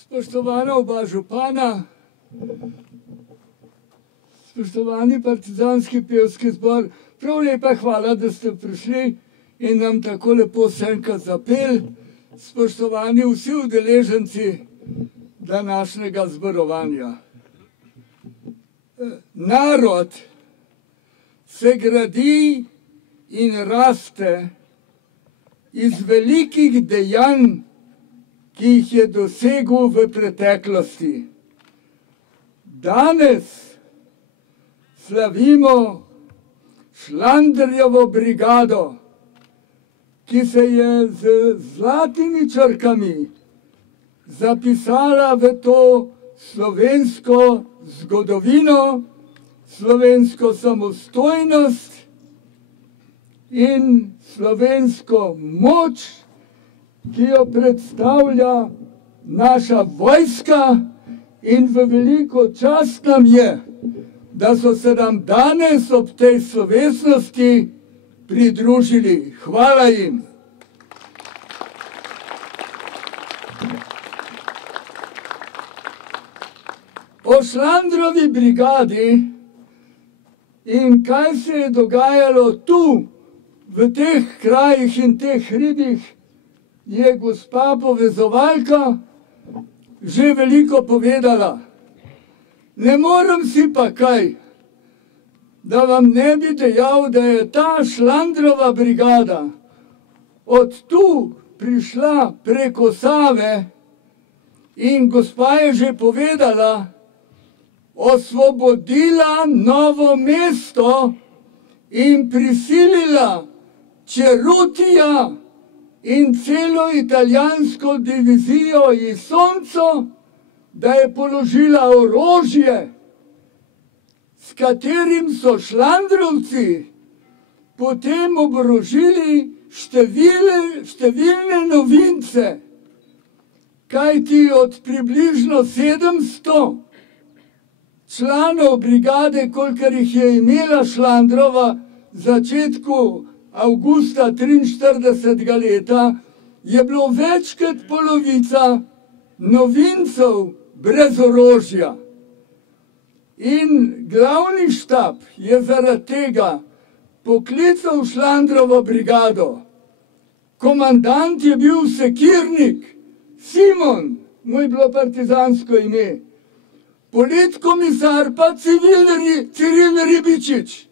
Spoštovana oba župana, spoštovani partizanski pevski zbor, prav lepa hvala, da ste prišli in nam tako lepo senkat zapeli. Spoštovani vsi udeleženci današnjega zborovanja. Narod se gradi in raste iz velikih dejanj, ki jih je dosegel v preteklosti. Danes slavimo Šlandrjevo brigado, ki se je z zlatimi črkami zapisala v to slovensko zgodovino, slovensko samostojnost in slovensko moč, ki jo predstavlja naša vojska, in v veliko čast nam je, da so se nam danes ob tej slovesnosti pridružili. Hvala jim. O Šlandrovi brigadi in kaj se je dogajalo tu, v teh krajih in teh hribih, je gospa povezovalka že veliko povedala. Ne morem si pa kaj, da vam ne bi dejal, da je ta Šlandrova brigada od tu prišla preko Save in gospa je že povedala, osvobodila Novo mesto in prisilila Čerutija in celo italijansko divizijo Isonzo, da je položila orožje, s katerim so Šlandrovci potem oborožili številne novince, kajti od približno 700 članov brigade, kolikor jih je imela Šlandrova v začetku avgusta 43. leta, je bilo več kot polovica novincev brez orožja. In glavni štab je zaradi tega poklical Šlandrovo brigado. Komandant je bil sekirnik Simon, mu je bilo partizansko ime. Politkomisar pa Ciril Ribičič.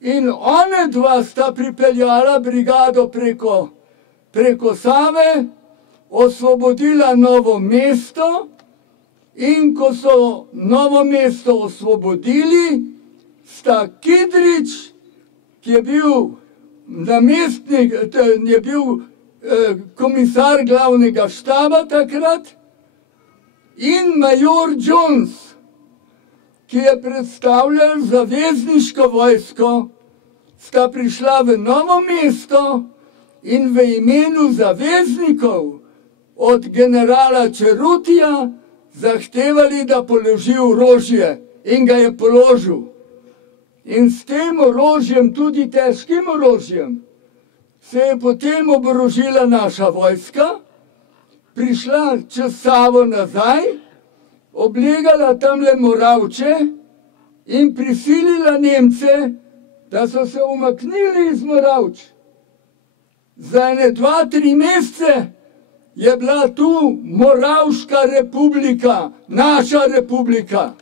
In one dva sta pripeljala brigado preko Save, osvobodila Novo mesto, in ko so Novo mesto osvobodili, sta Kidrič, ki je bil namestnik, je bil komisar glavnega štaba takrat, in major Jones, ki je predstavljal zavezniško vojsko, sta prišla v Novo mesto in v imenu zaveznikov od generala Čerutija zahtevali, da položi orožje, in ga je položil. In s tem orožjem, tudi težkim orožjem, se je potem oborožila naša vojska, prišla čez Savo nazaj, oblegala tamle Moravče in prisilila Nemce, da so se umaknili iz Moravč. Za 2-3 mesece je bila tu Moravška republika, naša republika.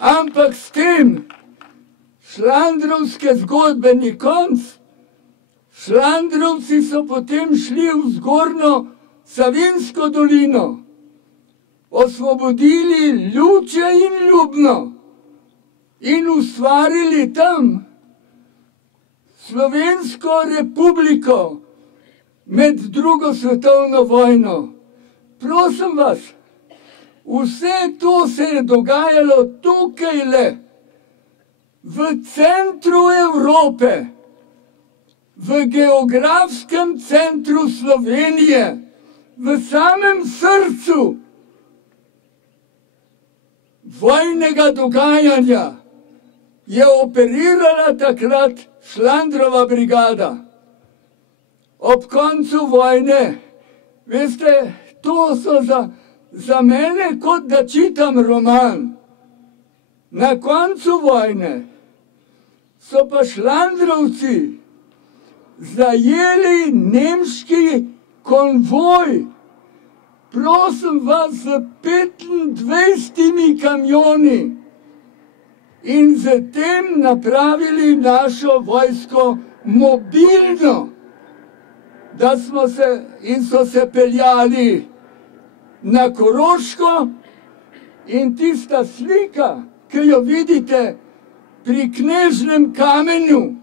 Ampak s tem šlandrovske zgodbe ni konc. Šlandrovci so potem šli v zgornjo Savinjsko dolino, osvobodili Ljuče in Ljubno in ustvarili tam Slovensko republiko med drugo svetovno vojno. Prosim vas, vse to se je dogajalo tukaj le, v centru Evrope, v geografskem centru Slovenije, v samem srcu vojnega dogajanja je operirala takrat Šlandrova brigada. ob koncu vojne, veste, to so za mene, kot da čitam roman. Na koncu vojne so pa šlandrovci zajeli nemški konvoj, prosim vas, z 25 kamioni in z tem napravili našo vojsko mobilno, da smo so se peljali na Koroško in tista slika, ki jo vidite pri Knežnem kamenju,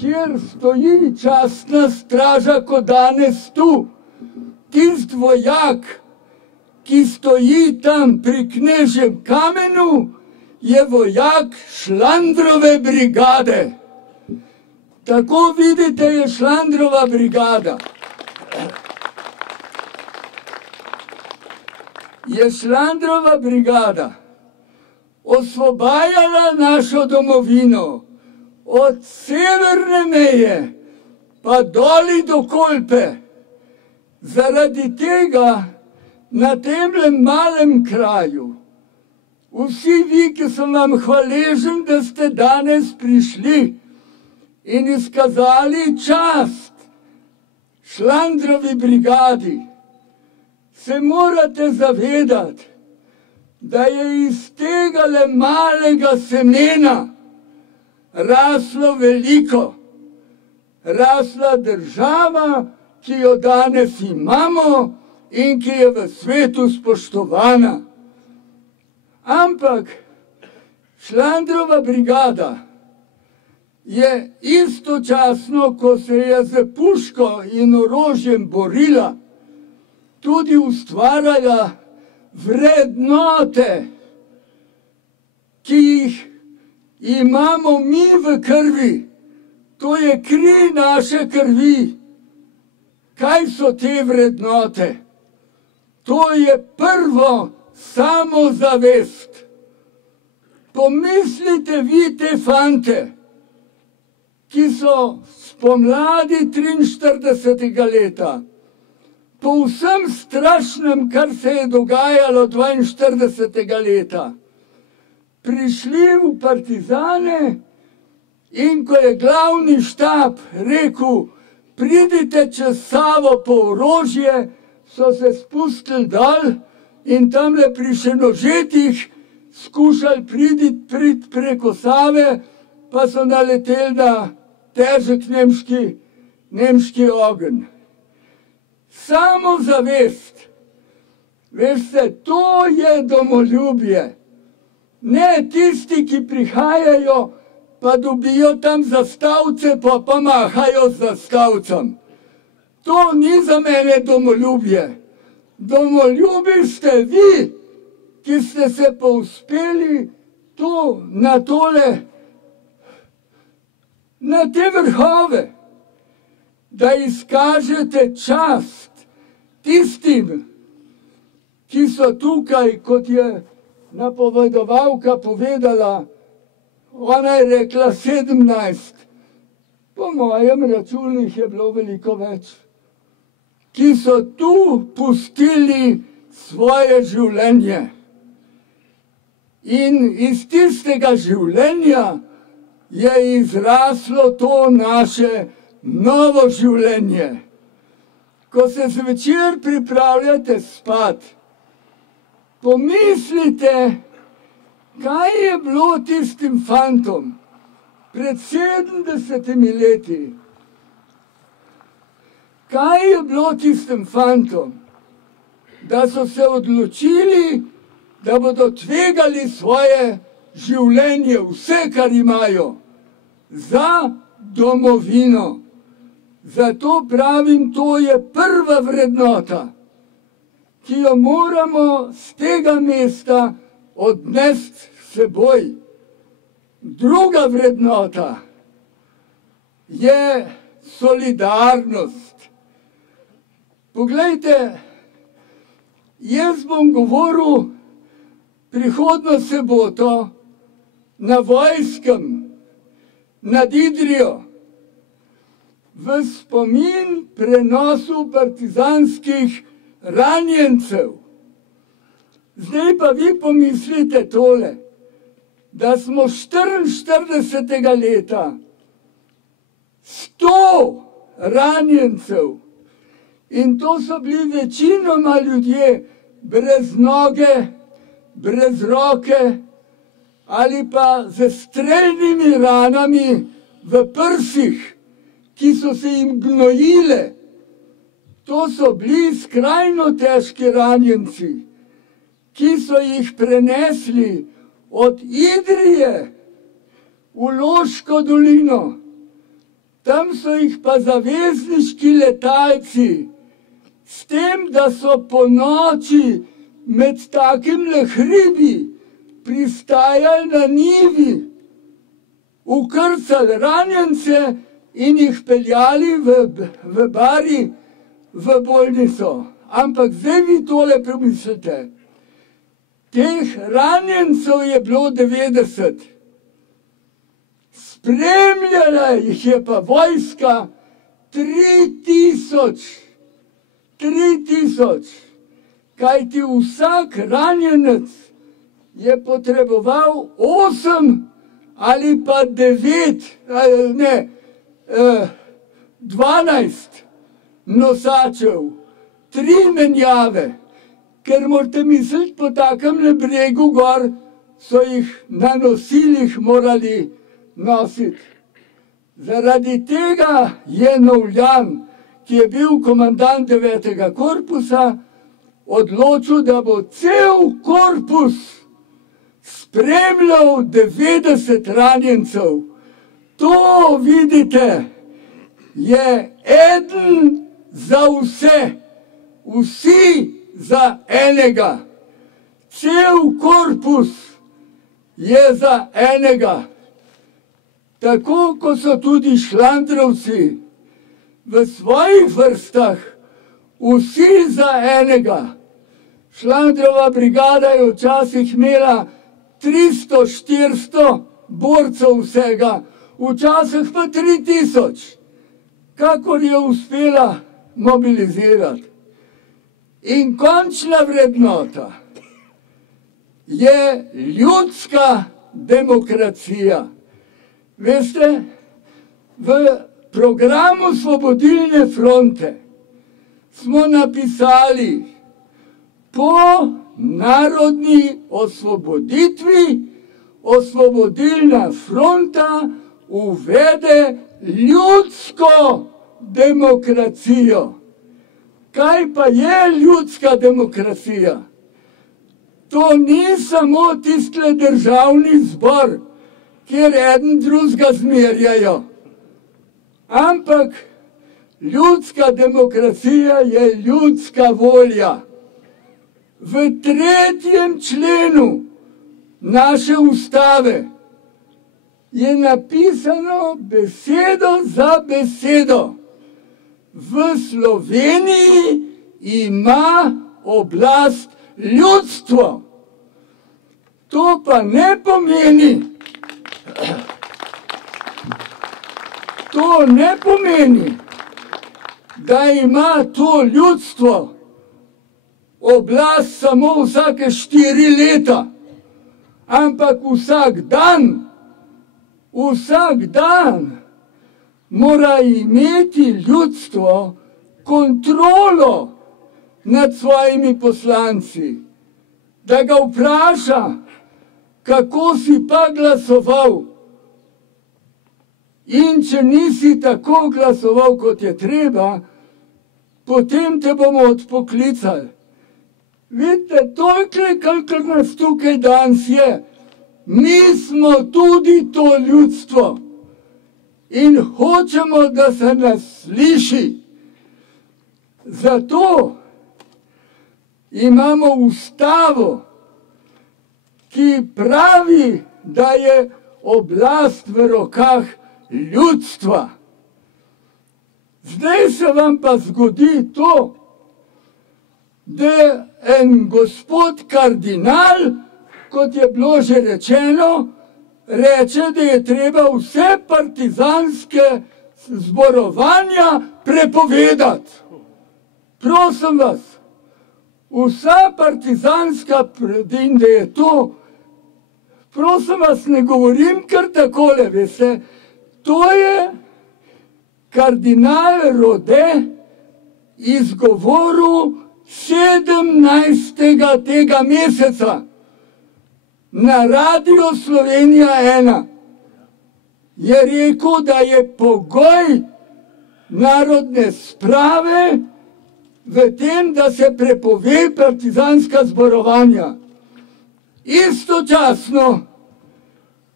kjer stoji častna straža, kot danes tu. Tist vojak, ki stoji tam pri Knežjem kamenju, je vojak Šlandrove brigade. Tako vidite, je Šlandrova brigada. Je Šlandrova brigada osvobajala našo domovino od severne meje pa doli do Kolpe. Zaradi tega na temle malem kraju vsi vi, ki sem vam hvaležen, da ste danes prišli in izkazali čast Šlandrovi brigadi, se morate zavedati, da je iz tegale malega semena raslo veliko, rasla država, ki jo danes imamo in ki je v svetu spoštovana. Ampak Šlandrova brigada je istočasno, ko se je z puško in orožjem borila, tudi ustvarjala vrednote, ki jih imamo mi v krvi. To je kri naše krvi. Kaj so te vrednote? To je prvo samozavest. Pomislite vi te fante, ki so spomladi 43. leta, po vsem strašnem, kar se je dogajalo 42. leta, prišli v partizane in ko je glavni štab rekel, pridite čez Savo po orožje, so se spustili dol in tamle pri Šenožetih skušali priti preko Save, pa so naleteli na težek nemški ogenj. Samozavest, veste, to je domoljubje. Ne tisti, ki prihajajo, pa dobijo tam zastavce, pa mahajo z zastavcem. To ni za mene domoljubje. Domoljubi ste vi, ki ste se povzpeli na te vrhove, da izkažete čast tistim, ki so tukaj, kot je napovedovalka povedala, ona je rekla 17, po mojem računu jih je bilo veliko več, ki so tu pustili svoje življenje. In iz tistega življenja je izraslo to naše novo življenje. Ko se zvečer pripravljate spat, pomislite, kaj je bilo tistim fantom pred 70 leti. Kaj je bilo tistim fantom, da so se odločili, da bodo tvegali svoje življenje, vse, kar imajo, za domovino. Zato pravim, to je prva vrednota, ki jo moramo z tega mesta odnesti seboj. Druga vrednota je solidarnost. Poglejte, jaz bom govoril prihodnjo soboto na Vojskem, nad Idrijo. v spomin prenosu partizanskih ranjencev. Zdaj pa vi pomislite tole, da smo 44. leta 100 ranjencev in to so bili večinoma ljudje brez noge, brez roke ali pa z strelnimi ranami v prsih, ki so se jim gnojile. To so bili skrajno težki ranjenci, ki so jih prenesli od Idrije v Loško dolino. Tam so jih pa zavezniški letalci, s tem, da so po noči med takimle hribi pristajali na njivi, ukrcali ranjence in jih peljali v Bari v bolnico. Ampak zdaj vi tole premislite. Teh ranjencev je bilo 90. Spremljala jih je pa vojska 3000. 3000. Kajti vsak ranjenec je potreboval 8 ali pa 12 nosačev, 3 menjave. Ker morate misliti, po takem bregu gor so jih na nosilih morali nositi. Zaradi tega je Novljan, ki je bil komandant 9. korpusa, odločil, da bo cel korpus spremljal 90 ranjencev. To, vidite, je eden za vse, vsi za enega. Cel korpus je za enega. Tako, kot so tudi šlandrovci v svojih vrstah, vsi za enega. Šlandrova brigada je včasih imela 300-400 borcev vsega, včasih pa 3000, kakor je uspela mobilizirati. In končna vrednota je ljudska demokracija. Veste, v programu Osvobodilne fronte smo napisali: po narodni osvoboditvi Osvobodilna fronta uvede ljudsko demokracijo. Kaj pa je ljudska demokracija? To ni samo tistle državni zbor, kjer eden drugega zmerjajo. Ampak ljudska demokracija je ljudska volja. V 3. členu naše ustave je napisano besedo za besedo: v Sloveniji ima oblast ljudstvo. To pa ne pomeni, da ima to ljudstvo oblast samo vsake 4 leta, ampak vsak dan mora imeti ljudstvo kontrolo nad svojimi poslanci, da ga vpraša, kako si pa glasoval. In če nisi tako glasoval, kot je treba, potem te bomo odpoklicali. Vidite, tolikle, kakor nas tukaj danes je, mi smo tudi to ljudstvo in hočemo, da se nas sliši. Zato imamo ustavo, ki pravi, da je oblast v rokah ljudstva. Zdaj se vam pa zgodi to, da en gospod kardinal, kot je bilo že rečeno, reče, da je treba vse partizanske zborovanja prepovedati. Prosim vas, vsa partizanska in da je to, prosim vas, ne govorim kar takole, veste, to je kardinal Rode izgovoril 17. tega meseca na Radio Slovenija 1. Je rekel, da je pogoj narodne sprave v tem, da se prepove partizanska zborovanja. Istočasno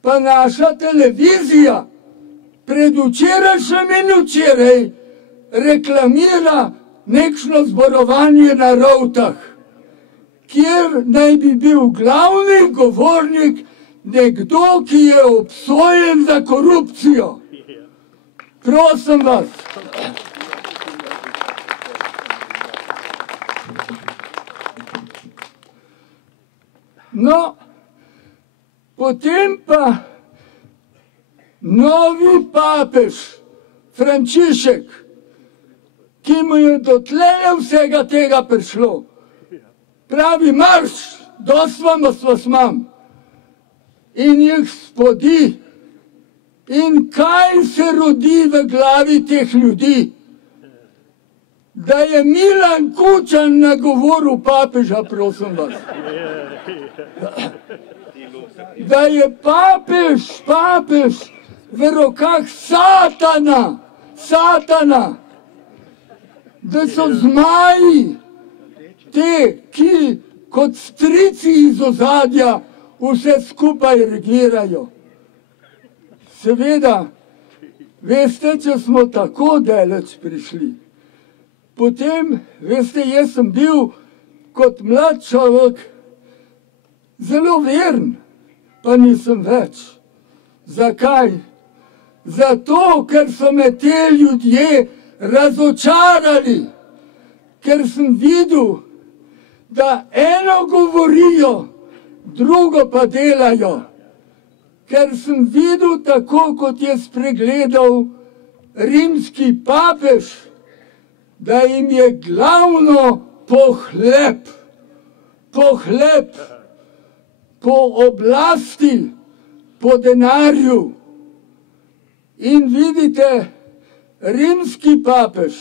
pa naša televizija predvčerajšnjem in včeraj reklamira nekšno zborovanje na Rovtah, kjer naj bi bil glavni govornik nekdo, ki je obsojen za korupcijo. Prosim vas. No, potem pa novi papež, Frančišek, ki mu je dotlej vsega tega prišlo, pravi marš, dosti vas imam. In jih spodi. In kaj se rodi v glavi teh ljudi? Da je Milan Kučan nagovoril papeža, prosim vas. Da je papež v rokah satana, da so zmaji, te, ki kot strici iz ozadja vse skupaj regirajo. Seveda, veste, če smo tako daleč prišli, potem, veste, jaz sem bil kot mlad človek zelo veren, pa nisem več. Zakaj? Zato, ker so me te ljudje razočarali, ker sem videl, da eno govorijo, drugo pa delajo. Ker sem videl, tako kot je spregledal rimski papež, da jim je glavno pohlep, po oblasti, po denarju. In vidite, rimski papež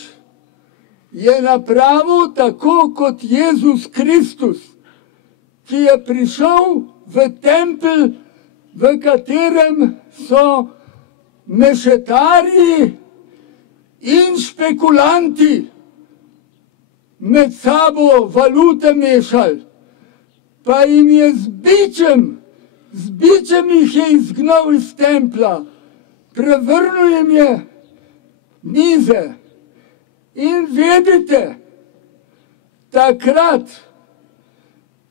je napravil tako kot Jezus Kristus, ki je prišel v tempelj, v katerem so mešetarji in špekulanti med sabo valute mešali, pa jim je z bičem jih je izgnal iz templa, prevrnil jim je mize. In vedite, takrat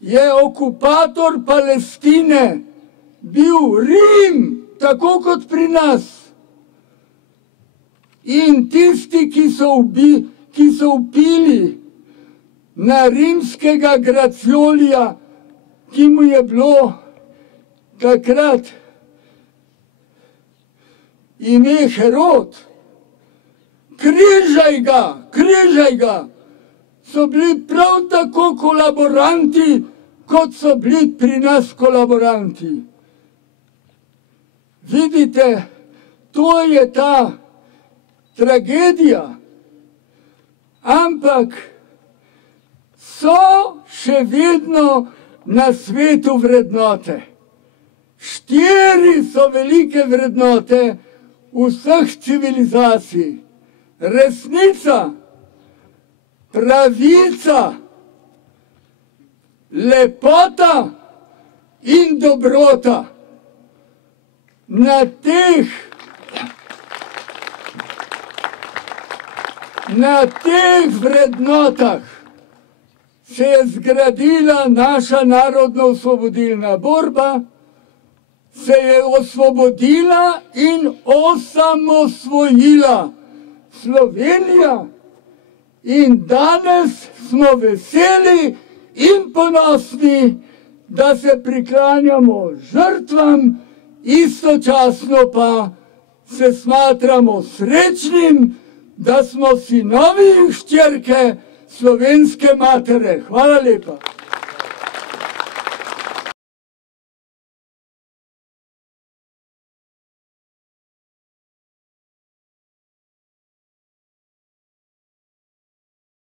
je okupator Palestine bil Rim, tako kot pri nas. In tisti, ki so vpili na rimskega Graciolija, ki mu je bilo takrat ime Herod, križaj ga, so bili prav tako kolaboranti, kot so bili pri nas kolaboranti. Vidite, to je ta tragedija, ampak so še vedno na svetu vrednote. 4 so velike vrednote vseh civilizacij. Resnica, pravica, lepota in dobrota. Na teh vrednotah se je zgradila naša narodno-osvobodilna borba, se je osvobodila in osamosvojila Slovenija in danes smo veseli in ponosni, da se priklanjamo žrtvam, istočasno pa se smatramo srečnim, da smo sinovi in hčerke slovenske matere. Hvala lepa.